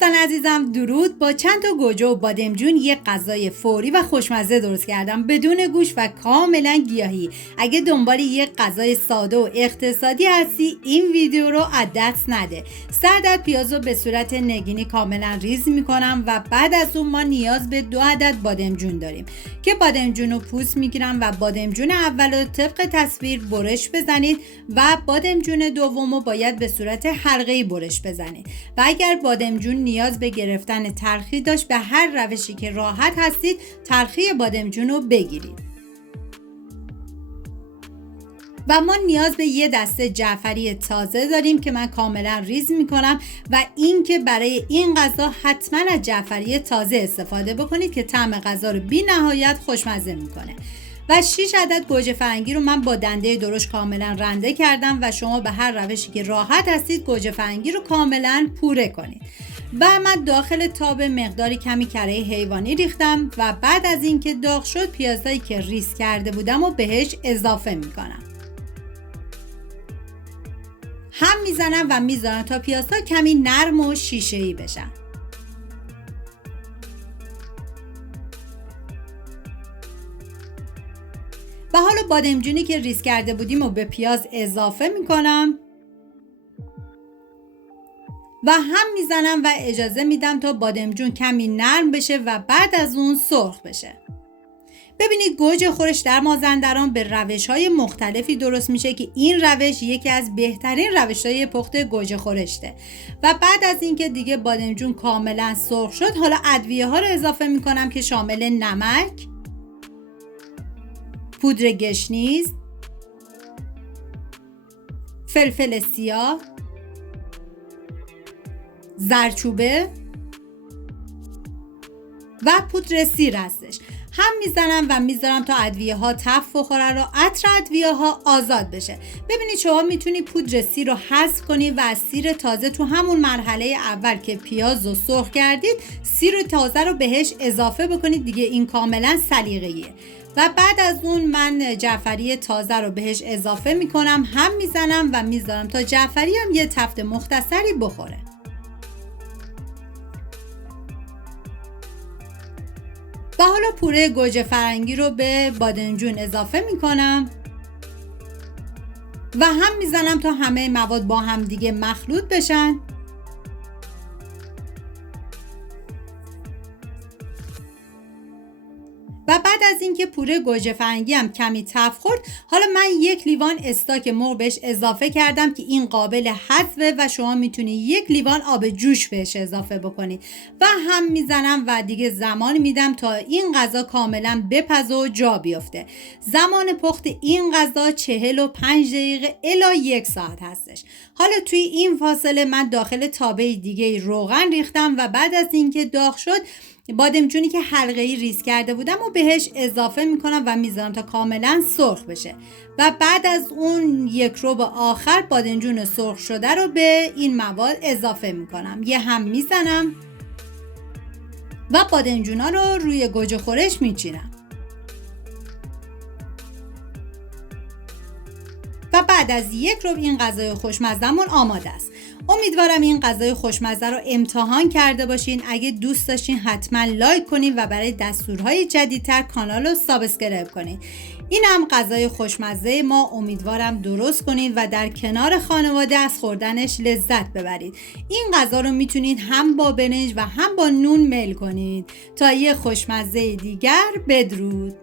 دوستان عزیزم درود. با چند تا گوجه و بادمجون یه غذای فوری و خوشمزه درست کردم بدون گوشت و کاملا گیاهی. اگه دنبال یه غذای ساده و اقتصادی هستی این ویدیو رو از دست نده. 3 عدد پیاز رو به صورت نگینی کاملا ریز میکنم و بعد از اون ما نیاز به 2 عدد بادمجون داریم که بادمجون رو پوست میگیرم و بادمجون اول رو طبق تصویر برش بزنید و بادمجون دوم رو باید به صورت حلقه‌ای برش بزنید و اگر بادمجون نیاز به گرفتن تلخی داشت به هر روشی که راحت هستید تلخی بادمجون رو بگیرید. و ما نیاز به یه دسته جعفری تازه داریم که من کاملا ریز میکنم و این که برای این غذا حتما از جعفری تازه استفاده بکنید که طعم غذا رو بی نهایت خوشمزه میکنه. و 6 عدد گوجه فرنگی رو من با دنده درشت کاملا رنده کردم و شما به هر روشی که راحت هستید گوجه فرنگی رو کاملا پوره کنید. و من داخل تاب مقداری کمی کره حیوانی ریختم و بعد از اینکه داغ شد پیازایی که ریز کرده بودم و بهش اضافه میکنم. هم میزنم و میذارم تا پیازها کمی نرم و شیشه‌ای بشن. و حالا بادمجونی که ریز کرده بودیم و به پیاز اضافه میکنم و هم میزنم و اجازه میدم تا بادمجون کمی نرم بشه و بعد از اون سرخ بشه. ببینید گوجه خورش در مازندران به روش‌های مختلفی درست میشه که این روش یکی از بهترین روش‌های پخت گوجه خورشته. و بعد از اینکه دیگه بادمجون کاملا سرخ شد حالا ادویه‌ها رو اضافه میکنم که شامل نمک، پودر گشنیز، فلفل سیاه، زردچوبه و پودر سیر هستش. هم میزنم و میذارم تا ادویه ها تف بخوره و عطر ادویه ها آزاد بشه. ببینید شما میتونید پودر سیر رو حذف کنید و از سیر تازه تو همون مرحله اول که پیاز رو سرخ کردید سیر تازه رو بهش اضافه بکنید دیگه، این کاملا سلیقه‌ایه. و بعد از اون من جعفری تازه رو بهش اضافه میکنم، هم میزنم و میذارم تا جعفری هم یه تفت مختصری بخوره. و حالا پوره گوجه فرنگی رو به بادمجون اضافه میکنم و هم میزنم تا همه مواد با هم دیگه مخلوط بشن. و بعد از اینکه پوره گوجه فرنگی هم کمی تف خورد حالا من 1 لیوان استاک مرغ بهش اضافه کردم که این قابل حذفه و شما میتونید 1 لیوان آب جوش بهش اضافه بکنید و هم میزنم و دیگه زمان میدم تا این غذا کاملا بپزه و جا بیفته. زمان پخت این غذا 45 دقیقه الی 1 ساعت هستش. حالا توی این فاصله من داخل تابه دیگه روغن ریختم و بعد از اینکه داغ شد بادمجونی که حلقه‌ای ریز کرده بودم و بهش اضافه میکنم و میذارم تا کاملا سرخ بشه. و بعد از اون 1 ربع آخر بادمجون سرخ شده رو به این مواد اضافه میکنم، یه هم میزنم و بادمجونا رو روی گوجه خورش میچینم. و بعد از 1 ربع این غذای خوشمزه‌مون آماده است. امیدوارم این غذای خوشمزه رو امتحان کرده باشین. اگه دوست داشتین حتما لایک کنین و برای دستورهای جدیدتر کانال رو سابسکرایب کنین. این هم غذای خوشمزه ما، امیدوارم درست کنید و در کنار خانواده از خوردنش لذت ببرید. این غذا رو میتونید هم با برنج و هم با نون میل کنید. تا یه خوشمزه دیگر، بدرود.